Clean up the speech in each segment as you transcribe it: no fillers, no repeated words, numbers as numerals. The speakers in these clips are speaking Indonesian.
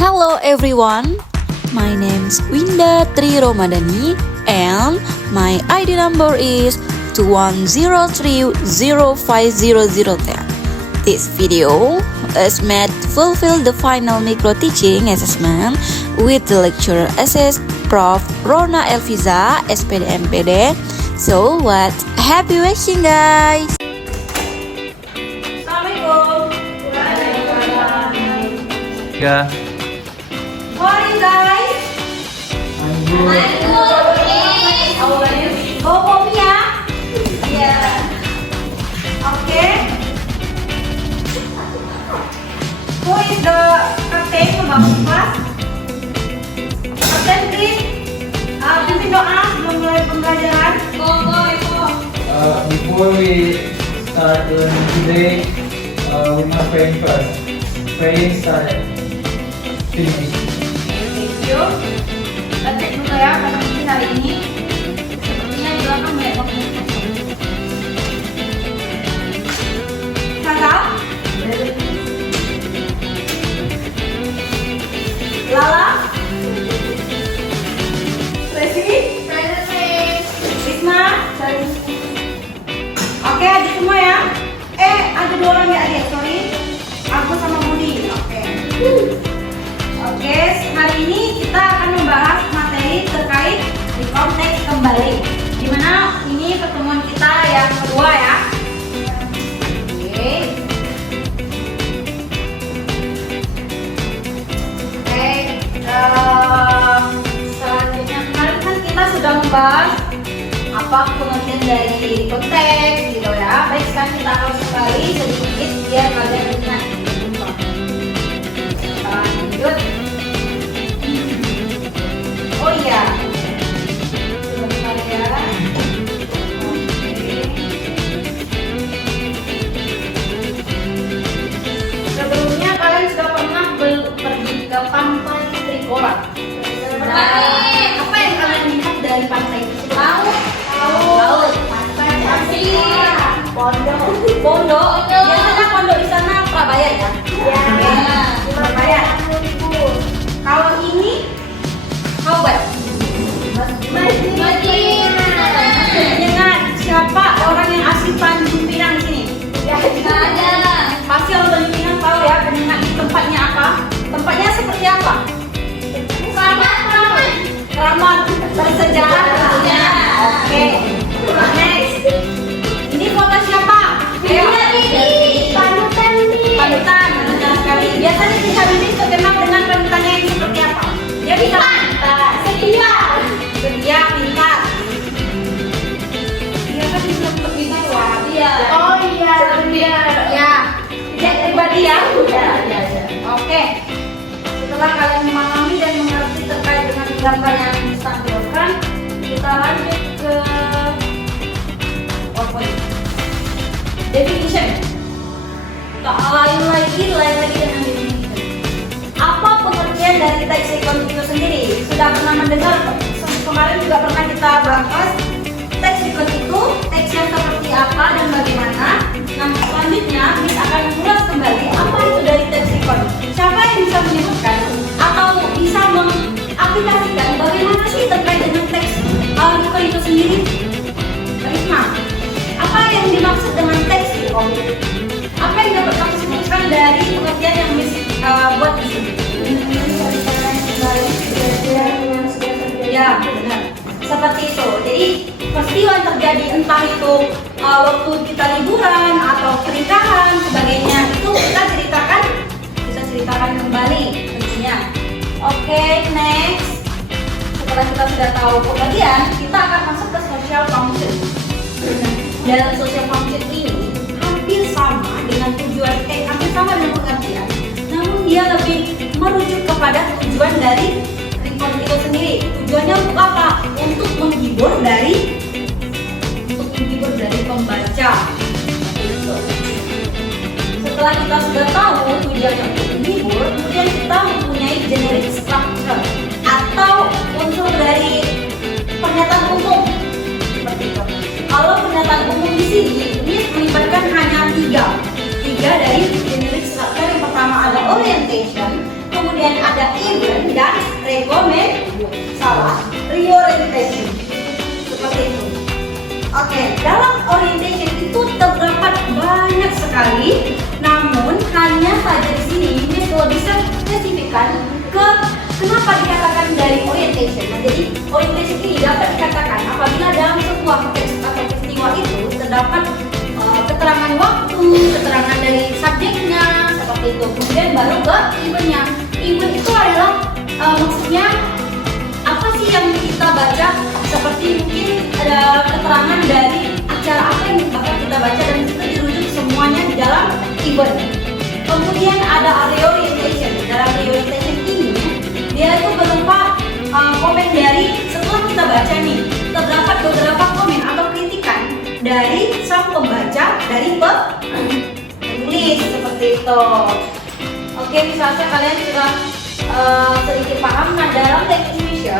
Hello everyone, my name's Winda Tri Romadani and my ID number is 2103050010. This video is meant to fulfill the final micro teaching assessment with the lecturer assist Prof. Rona Elviza, SPD MPD. So what? Happy watching guys! Ya. Morning guys. I'm good. Go kopi ya. Iya. Oke. Who is the captain pembangun kelas? Captain please. Pimpin doa sebelum mulai pembelajaran. Before we start learning today, we must pray first. Pray start. Finish. Thank you. Kita cek dulu ya, karena mungkin hari ini sepertinya di belakang banyak waktu. Kakak? Lala? Resi? Risma? Oke, adik semua ya. Ada dua orang ya adik, sorry. Aku sama Budi. Oke, hari ini kita akan membahas materi terkait di konteks kembali. Dimana ini pertemuan kita yang kedua ya. Oke, selanjutnya kemarin kan kita sudah membahas apa pengertian dari konteks gitu ya. Baik, sekarang kita akan kembali sedikit biar kalian ingat. Lanjut. Oh iya. Sebentar ya. Oke. Sebelumnya kalian sudah pernah pergi ke pantai Trikora? Apa yang kalian lihat dari pantai itu? Laut. Pantai Trikora. Pondok. Biasanya pondok di sana Surabaya ya? Iya. Surabaya. Kalau ini Kabupaten Dengan siapa orang yang asli Tanjung Pinang di sini? Tidak ada. Pasti orang Tanjung Pinang tahu ya Penyengat ini tempatnya apa? Tempatnya seperti apa? Keramat bersejarah. Oke. Next. Ini kota siapa? Panutan. Benar sekali. Biasanya kita ini terkenal dengan panutannya yang seperti apa? Dia bisa setia, pintar. Dia kan bisa pintar. Wah, dia. Oh iya, benar. Ya, dia pribadi ya. Ya. Oke. Setelah kalian memahami dan mengerti terkait dengan gambar yang ditampilkan, kita lanjut ke PowerPoint. Definition. Lain lagi dengan definition. Apa pengertian dari teks ikon itu sendiri? Sudah pernah mendengar? Kemarin juga pernah kita bahas teks ikon itu, teks yang seperti apa dan bagaimana. Nah, selanjutnya kita akan mengulas kembali apa itu dari teks ikon. Siapa yang bisa menyebutkan atau bisa mengaplikasikan bagaimana sih terkait dengan teks ikon itu sendiri? Risma, apa yang dimaksud dengan teks ikon? Apa yang dapat kamu sebutkan dari pengertian yang buat di sini? Ya, benar. Seperti itu. Jadi peristiwa yang terjadi entah itu waktu kita liburan atau pernikahan sebagainya itu kita ceritakan kembali tentunya. Oke, next. Setelah kita sudah tahu pembagian, kita akan masuk ke social function. Dalam social function ini hampir sama dengan tujuan, hampir sama dengan pengertian, namun dia lebih merujuk kepada tujuan dari recon itu sendiri. Tujuannya untuk apa? Untuk menghibur dari pembaca. Setelah kita sudah tahu tujuannya untuk menghibur, kemudian kita mempunyai generic structure atau unsur dari pernyataan umum. Seperti itu. Kalau pernyataan umum di sini ini melibatkan hanya tiga dari generic structure. Yang pertama ada orientation, kemudian ada Komen salah. Reorientation. Seperti itu. Oke, dalam orientation itu terdapat banyak sekali, namun hanya saja di sini Miss lebih spesifikkan ke kenapa dikatakan dari orientation. Nah, jadi orientation ini dapat dikatakan apabila dalam sebuah teks atau peristiwa itu terdapat keterangan waktu, keterangan dari subjeknya, seperti itu. Kemudian baru ke eventnya. Event itu adalah maksudnya apa sih yang kita baca, seperti mungkin ada keterangan dari acara apa yang bakal kita baca dan itu dirujuk semuanya di dalam event. Kemudian ada reorientation. Dalam reorientation ini dia itu berupa komen dari setelah kita baca nih, terdapat beberapa komen atau kritikan dari sang pembaca, dari penulis, seperti itu. Oke, misalnya kalian sudah sedikit paham. Nah, dalam text Indonesia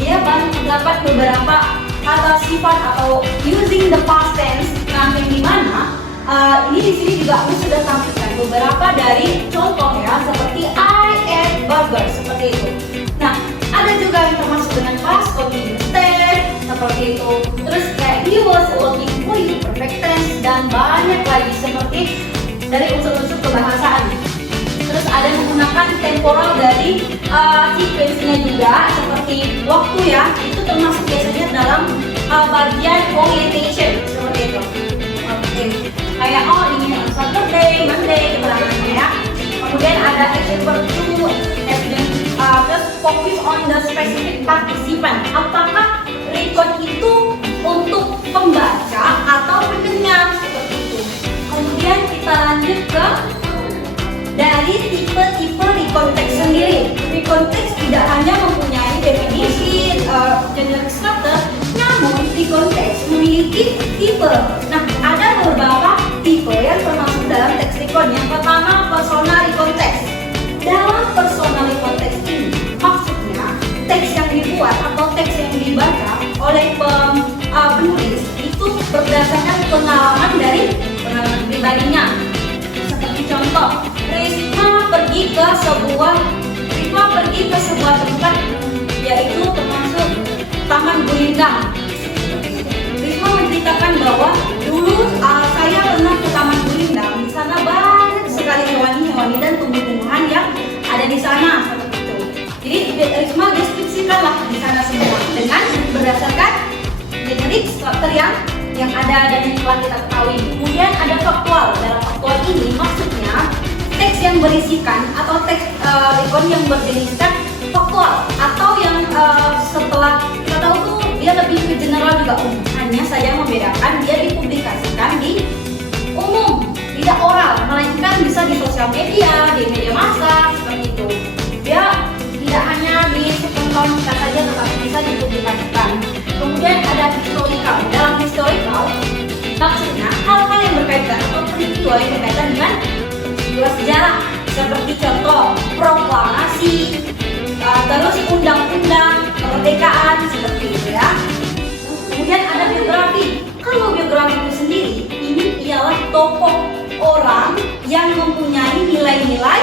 dia terdapat beberapa kata sifat atau using the past tense, nah yang dimana ini di sini juga aku sudah tampilkan beberapa dari contoh ya, seperti I ate burger, seperti itu. Nah, ada juga yang termasuk dengan past continuous tense, seperti itu. Terus kayak he was looking for you, perfect tense, dan banyak lagi seperti dari unsur-unsur kebahasaan. Terus ada menggunakan temporal dari sequence-nya juga, seperti waktu ya, itu termasuk biasanya dalam bagian orientation, seperti itu. Oke, kayak ini on Saturday, Monday, keterangannya ya. Kemudian ada action verb to, evidence, terus focus on the specific participant. Apakah record itu untuk pembaca atau pendengar, seperti itu. Kemudian kita lanjut ke dari tipe-tipe recontext sendiri. Recontext tidak hanya mempunyai definisi generic structure, namun recontext memiliki tipe. Nah, ada beberapa tipe yang termasuk dalam teks recon. Yang pertama, personal recontext. Dalam personal recontext ini, maksudnya teks yang dibuat atau teks yang dibaca oleh penulis itu berdasarkan pengalaman pribadinya. Seperti contoh, Risma pergi ke sebuah tempat, yaitu termasuk Taman Gurindam. Risma menceritakan bahwa dulu saya pernah ke Taman Gurindam. Di sana banyak sekali hewan-hewan dan tumbuh-tumbuhan yang ada di sana, seperti itu. Jadi Risma deskripsikanlah di sana semua dengan berdasarkan generik struktur yang ada dan yang telah kita ketahui. Kemudian ada faktual. Dalam faktual ini maksudnya teks yang berisikan atau teks recon yang berjeniskan faktual atau yang setelah kita tahu tuh dia lebih ke general juga umum. Hanya saja membedakan dia dipublikasikan di umum, tidak oral, melainkan bisa di sosial media, di media massa, seperti itu. Dia tidak hanya di sepenton kita saja, tetapi bisa dipublikasikan. Kemudian ada historical. Dalam historical maksudnya hal-hal yang berkaitan atau peristiwa yang berkaitan dengan sejarah, seperti contoh proklamasi, terus undang-undang kemerdekaan, seperti itu ya. Kemudian ada biografi. Kalau biografi itu sendiri, ini ialah tokoh orang yang mempunyai nilai-nilai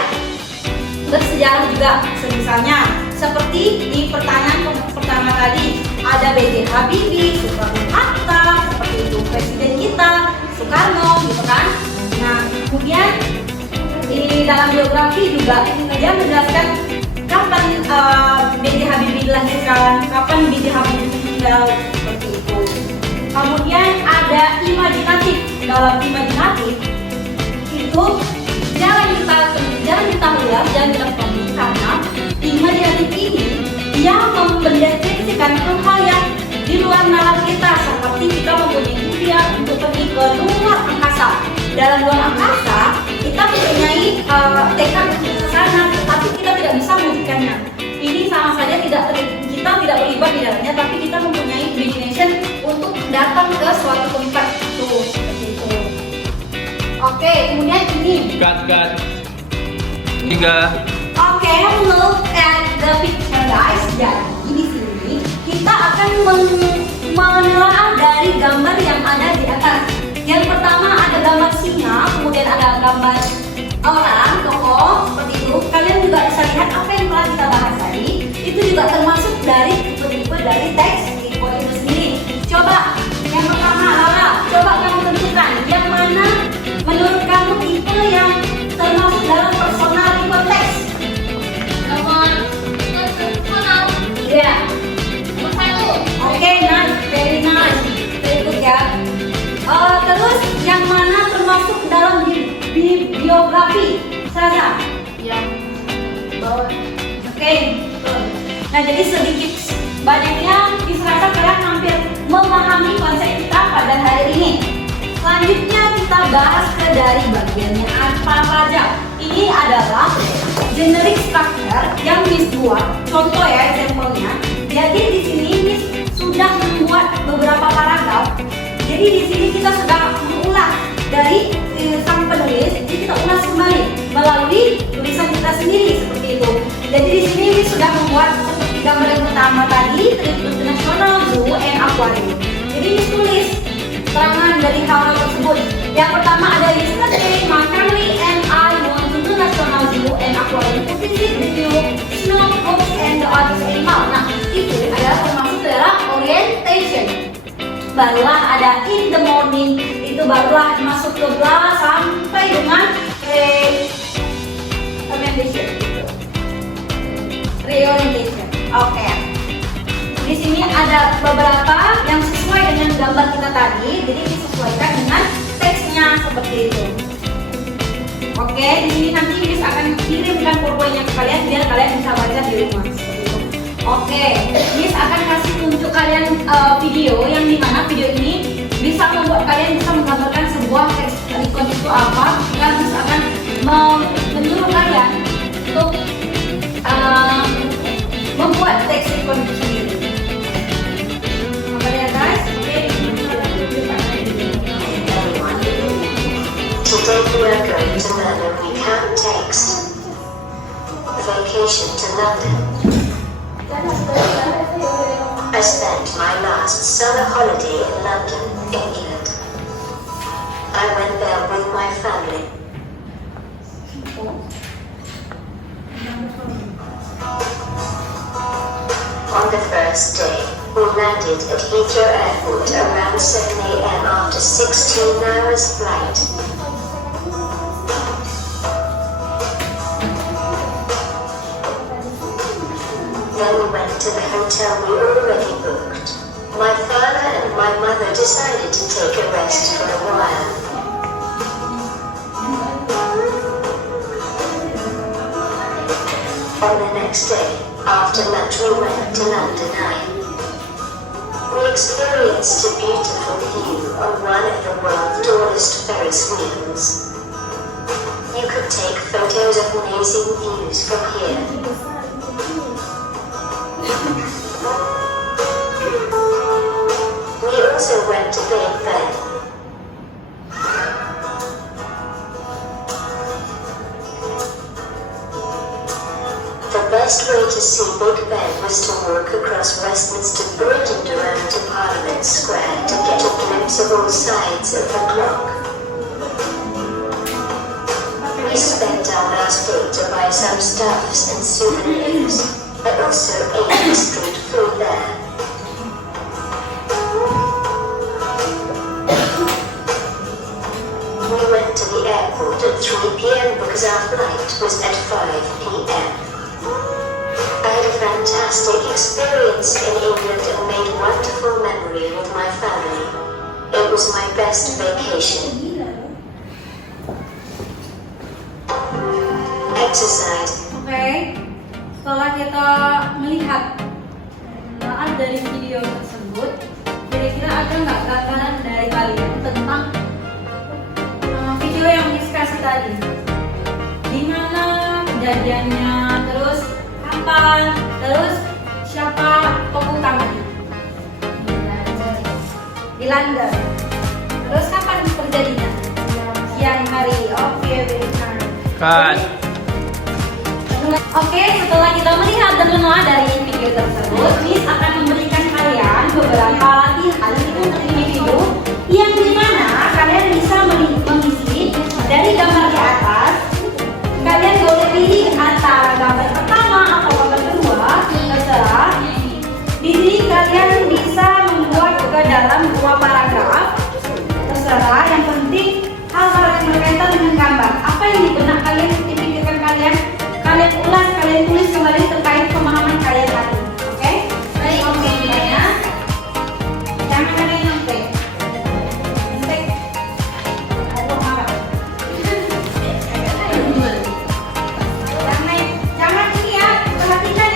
bersejarah juga. Misalnya seperti di pertanyaan pertama tadi ada B.J. Habibie, Soekarno-Hatta, seperti itu, presiden kita Soekarno, gitu kan. Nah, kemudian di dalam biografi juga dia menjelaskan kapan B.J. Habibie dilahirkan, kapan B.J. Habibie meninggal, seperti itu. Kemudian ada imajinatif. Dalam imajinatif itu jangan kita ulas, jangan kita pahami, karena imajinatif ini yang mendeskripsikan hal-hal yang di luar nalar kita, seperti kita mempunyai impian untuk pergi ke luar angkasa. Dalam luar angkasa kita mempunyai tekad untuk ke sana, tapi kita tidak bisa mewujudkannya. Ini sama saja kita tidak terlibat di dalamnya, tapi kita mempunyai imagination untuk datang ke suatu tempat itu, seperti itu. Oke, kemudian ini. Cut. 3. Oke, look at the picture guys. Jadi di sini kita akan menelaah dari gambar yang ada di atas. Yang pertama ada gambar singa, kemudian ada gambar orang, tokoh, seperti itu. Kalian juga bisa lihat apa yang telah kita bahas tadi. Itu Oke. Nah, jadi sedikit banyaknya bisa rasa kalian hampir memahami konsep kita pada hari ini. Selanjutnya kita bahas ke dari bagiannya apa saja. Ini adalah generic structure yang Miss buat. Contoh ya, sampelnya. Jadi di sini Miss sudah membuat beberapa paragraf. Jadi di sini kita sudah mengulas dari sang penulis. Jadi kita ulas kembali melalui tulisan kita sendiri seperti itu. Jadi di sini Miss sudah membuat seperti gambar yang pertama tadi, trip to the National Zoo and Aquarium. Jadi Miss tulis keterangan dari hal tersebut. Yang pertama ada yesterday, my family and I went to the National Zoo and Aquarium to visit the view, snow, fox, and the other animal. Nah, itu adalah termasuk dalam orientation. Barulah ada in the morning, itu barulah masuk ke bla sampai dengan recommendation, reorientation. Oke. Di sini ada beberapa yang sesuai dengan gambar kita tadi, jadi disesuaikan dengan teksnya seperti itu. Oke, di sini nanti Miss akan kirimkan PowerPoint-nya ke kalian biar kalian bisa baca di rumah seperti itu. Oke, Miss akan kasih tunjuk kalian video yang dimana video ini bisa membuat kalian bisa menggambarkan sebuah teks recon itu apa, dan Miss akan menyuruh kalian untuk membuat teks recon itu sendiri. Today we are going to learn a recount text. Vacation to London. I spent my last summer holiday in London, England. I went there with my family. On the first day, we landed at Heathrow Airport around 7 a.m. after 16 hours flight. Then we went to the hotel we already booked. My father and my mother decided to take a rest for a while. On the next day, after lunch we went to London Eye. We experienced a beautiful view on one of the world's tallest Ferris wheels. You could take photos of amazing views from here. We also went to Big Ben. The best way to see Big Ben was to walk across Westminster Bridge and around to Parliament Square to get a glimpse of all sides of the clock. We spent our last day to buy some stuffs and souvenirs. I also ate street food there. We went to the airport at 3 p.m. because our flight was at 5 p.m. I had a fantastic experience in England and made wonderful memory with my family. It was my best vacation. Exercise. Oke. Setelah kita melihat penggunaan dari video tersebut, kira-kira ada nggak gambaran dari kalian tentang video yang Miss kasih tadi? Di mana kejadiannya, terus kapan, terus siapa tokoh utamanya? Di London. Terus kapan terjadinya? Siang hari. Oke, benar. Cut. Oke, setelah kita melihat dan menelaah dari video tersebut, Miss akan memberikan kalian beberapa latihan untuk individu yang dimana kalian bisa mengisi dari gambar di atas. Kalian boleh pilih antara gambar pertama atau gambar kedua, terserah. Di sini kalian bisa membuat ke dalam 2 paragraf, terserah. Yang penting hal-hal yang berkaitan dengan gambar. Apa yang di benak kalian, dipikirkan kalian ulas, kalian tulis kembali terkait pemahaman kalian tadi. Oke? Baik, oke, ya. Jangan ada yang nyampe. Jangan ini ya, perhatikan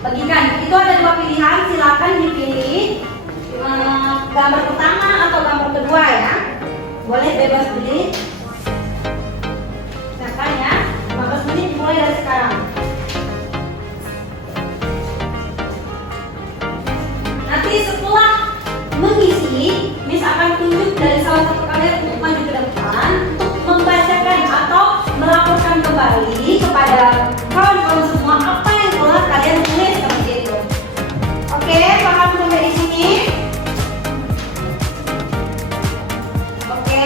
bagikan. Itu ada dua pilihan, silakan dipilih gambar pertama atau gambar kedua ya. Boleh bebas pilih. Silakan ya. 15 menit mulai dari sekarang. Nanti setelah mengisi, Miss akan tunjuk dari salah satu kalian untuk maju ke depan untuk membacakan atau melaporkan kembali kepada kawan-kawan semua apa yang telah kalian tulis seperti itu. Oke, paham sampai di sini? Oke.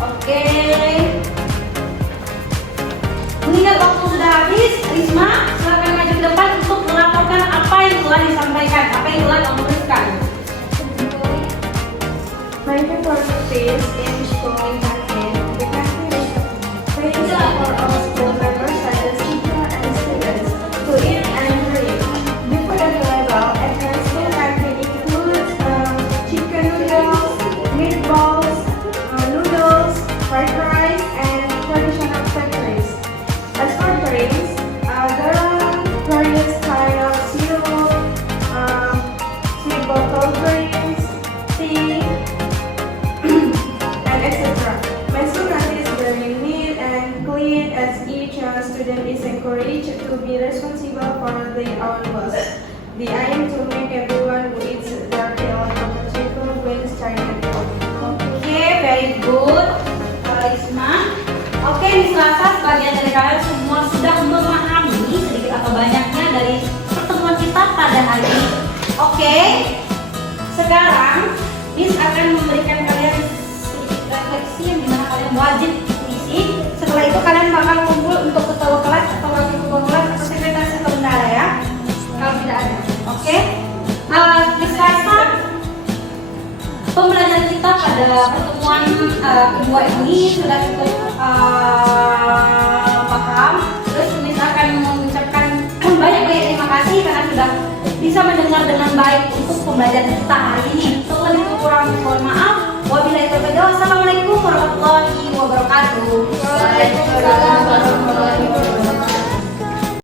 Oke. Mengingat waktu sudah habis, Risma silakan maju ke depan untuk melaporkan apa yang telah disampaikan, apa yang telah kamu tuliskan. My report says in showing content, the country is for all school members such as teachers and students to eat and drink. The food available at the school canteen includes chicken noodles, meatballs, noodles, fried rice, and traditional pastries. As for drinks, there are various kinds of syrup, sweet bottle drinks, tea, and etc. My school canteen is very neat and clean as each student is encouraged to be responsible for their own meals. The aim to make everyone who eats their meal comfortable when starting at home. Oke, very good, Risma. Oke, di Selasa sebagian dari kalian semua sudah memahami sedikit atau banyaknya dari pertemuan kita pada hari ini. Oke, sekarang Miss akan memberikan kalian sedikit refleksi yang dimana kalian wajib isi. Setelah itu kalian bakal kumpul untuk ketua kelas atau wakil ketua kelas atau sekretaris atau bendara ya, kalau tidak ada. Oke, di Selasa pembelajaran kita pada pertemuan kedua ini sudah cukup paham. Terus Miss akan mengucapkan banyak terima kasih karena sudah bisa mendengar dengan baik untuk pembelajaran kita hari ini. Terlebih kurang mohon maaf. Wabillahi taufiq. Wassalamualaikum warahmatullahi wabarakatuh. Waalaikumsalam warahmatullahi wabarakatuh.